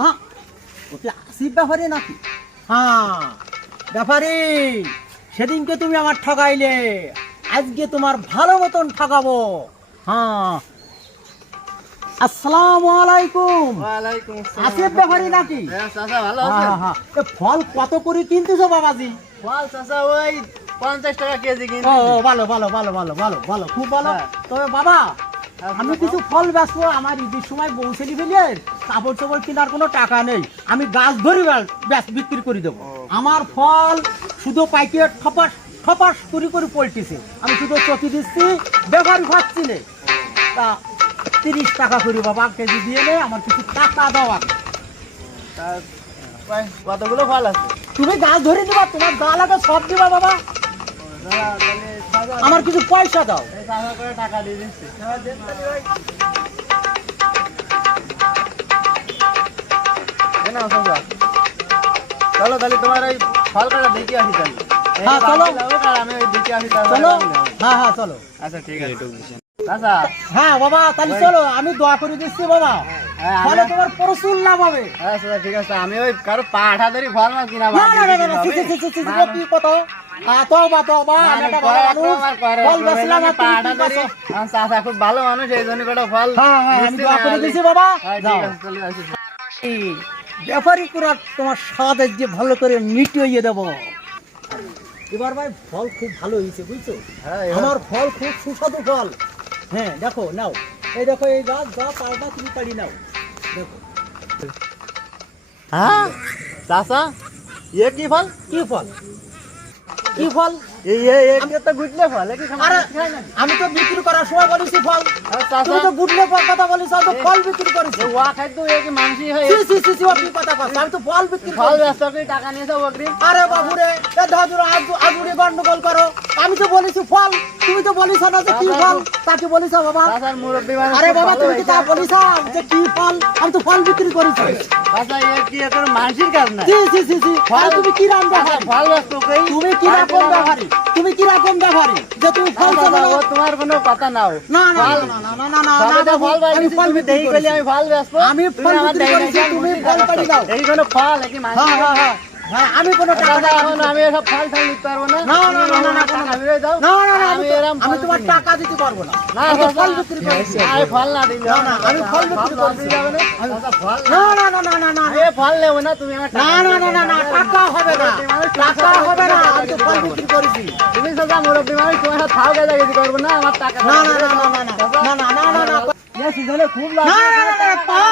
হ্যাঁ ও কি আসিফ ব্যাপারী নাকি? হ্যাঁ ব্যাপারী, সেদিনকে তুমি আমার ঠকাইলে, আজকে তোমার ভালো মতন ঠকাবো। হ্যাঁ আসসালামু আলাইকুম। ওয়ালাইকুম আসসালাম। আসিফ ব্যাপারী নাকি? হ্যাঁ চাচা ভালো হ্যাঁ আছেন? হ্যাঁ। এ ফল কত করে কিনতেছো বাবাজি? ফল চাচা ওই 50 টাকা কেজি ও কিনতে। ও, ভালো ভালো ভালো ভালো ভালো ভালো খুব ভালো। হ্যাঁ। তবে বাবা হ্যাঁ, আমি বলো। কিছু ফল বেচবো, আমার ঈদের সময় বউ ছেলে ফেলে কাপড় চোপড় কেনার কোনো টাকা নেই, আমি গাছ ধরি বিক্রি করে দেবো। ও। আমার ফল শুধু পাইকারি ঠপাস ঠপাস করে করে পল্টিছে, আমি শুধু চকি দিচ্ছি, ব্যবহার খাচ্ছি নে। তা 30 টাকা করে বাবা কেজি দিয়ে নে, আমার কিছু টাকা দেওয়া। তা কতগুলো ফল আছে? তুমি গাছ ধরে দিবা, তোমার দা লাগে সব দিবা বাবা, দাদা, তাহলে চাচা, আমার কিছু পয়সা দাও। এই চাচা করে টাকা দিয়ে দিচ্ছি। দেন তাহলে ভাই। এই নাও চাচা। চলো তাহলে তোমার ওই ফল কাটা দেখে আসি তাহলে। এই হ্যাঁ, চলো। বাকি যাবো, আর আমি ওই দেখে আসি তারপরে চলো। আমি যাবো। হ্যাঁ হ্যাঁ চলো। আচ্ছা ঠিক আছে। চাচা, হ্যাঁ বাবা তাহলে চলো, আমি দোয়া করে দিচ্ছি বাবা, হ্যাঁ, ফলে আমি- তোমার প্রচুর লাভ হবে। হ্যাঁ চাচা ঠিক আছে, আমি ওই কারো পাঠা ধরি ফল মাছ কিনা না না না না, সি, সি, সি, সি, সি, সি, কি কথা? তওবা তওবা, আমি একটা ভালো মানুষ, ফল বেচলাম আর তুমি কি করছো? চাচা খুব ভালো মানুষ, এই জন্য কটা ফল হ্যাঁ হ্যাঁ আমি দিচ্ছি দোয়া না করে হলে। দিচ্ছি বাবা, হ্যাঁ, যাও। ঠিক আছে, চলে আসি। এই ব্যাপারী করার তোমার স্বাদ যে ভালো করে মিটিয়ে দেবো। এবার ভাই ফল খুব ভালো হয়েছে বুঝছো, হ্যাঁ, এবার- আমার ফল খুব সুস্বাদু ফল। হ্যাঁ দেখো নাও, এই দেখো এই গাছ যা পারবা তুমি পারি নাও, দেখো হ্যাঁ চাচা, ये কি ফল? কি ফল, কি ফল? ये তো গুটলে ফল, এ কি আরে খায় না? আমি তো বিক্রি করার সময় বলেছি ফল, আর চাচা, তুমি তো গুডলে কথা বলিস, আমি তো ফল বিক্রি করেছি। ये ওয়া খায় তো, এ কি মানসি হয়? সি সি সি সি, ও কি কথা কস, আমি তো ফল বিক্রি ফল করি। ব্যস্ত করে টাকা নিয়েছে বকরি। আরে বাবু রে, এ দাদুরা আজুড়ি গন্ডগোল করো, আমি তো বলেছি ফল, তুমি তো বলিস না যে কি ফল, তাকে বলিস বাবা। চাচার মুরব্বী মানুষ, আরে খুব বাবা ভালো তুমি কি হয়েছে। তা বলিস যে কি ফল, আমি তো ফল বিক্রি করেছি। চাচা, এ কি এখন মানসির কাজ না? সি সি সি সি, ফল তুমি কি রাম চাচা, ব্যাপারী, ফল ব্যস্ত কই? তুমি কি রকম ব্যাপারী, তুমি কি রকম ব্যাপারী যে তুমি ফল চাচা, চালাও? ও তোমার কোনো কথা নাও। না না ফল- না না না না না সবে তো বাবু, ফল আমি বাড়িয়েছি, ফল তুমি বিক্রি দেরি করলে করেছি। আমি ফল বেচবো। আমি তুমি ফল আমার বিক্রি দেরি করেছি, নাকি, তুমি বুঝি ফল না। পাড়ি দাও। এই কোনো ফল নাকি মানসির হ্যাঁ হ্যাঁ কাজ? হ্যাঁ হ্যাঁ, আমি কোনো টাকা চাচা, টাকা এখন দিতে- আমি এসব ফল ফল নিতে পারবো না। না না তুমি না না না আমার টাকা ফিরে দাও। না না না, আমি আমি এরম আমি ফল তোমার কিনি। টাকা দিতে পারবো না, না, আমি তো চাচা, ফল বিক্রি করেছি। আমি ফল না দিলে না, হবে না, আমি ফল বিক্রি ফল করছি। দিয়ে যাবে না। চাচা, ফল না না না না না না আমি ফল নেবো না, তুমি আমার না টাকা না দিয়ে না না না, দাও। টাকা হবে না, টাকা হবে না, আমি তো ফল বিক্রি করেছি। তুমি চাচা মুরব্বী মানুষ, তোমার সাথে ফাও গাজাগাজি করবো না, আমার টাকা না না না না না না চাচা, না না না না না এ সিজনে খুব লাভ না হয়েছে। না না, না,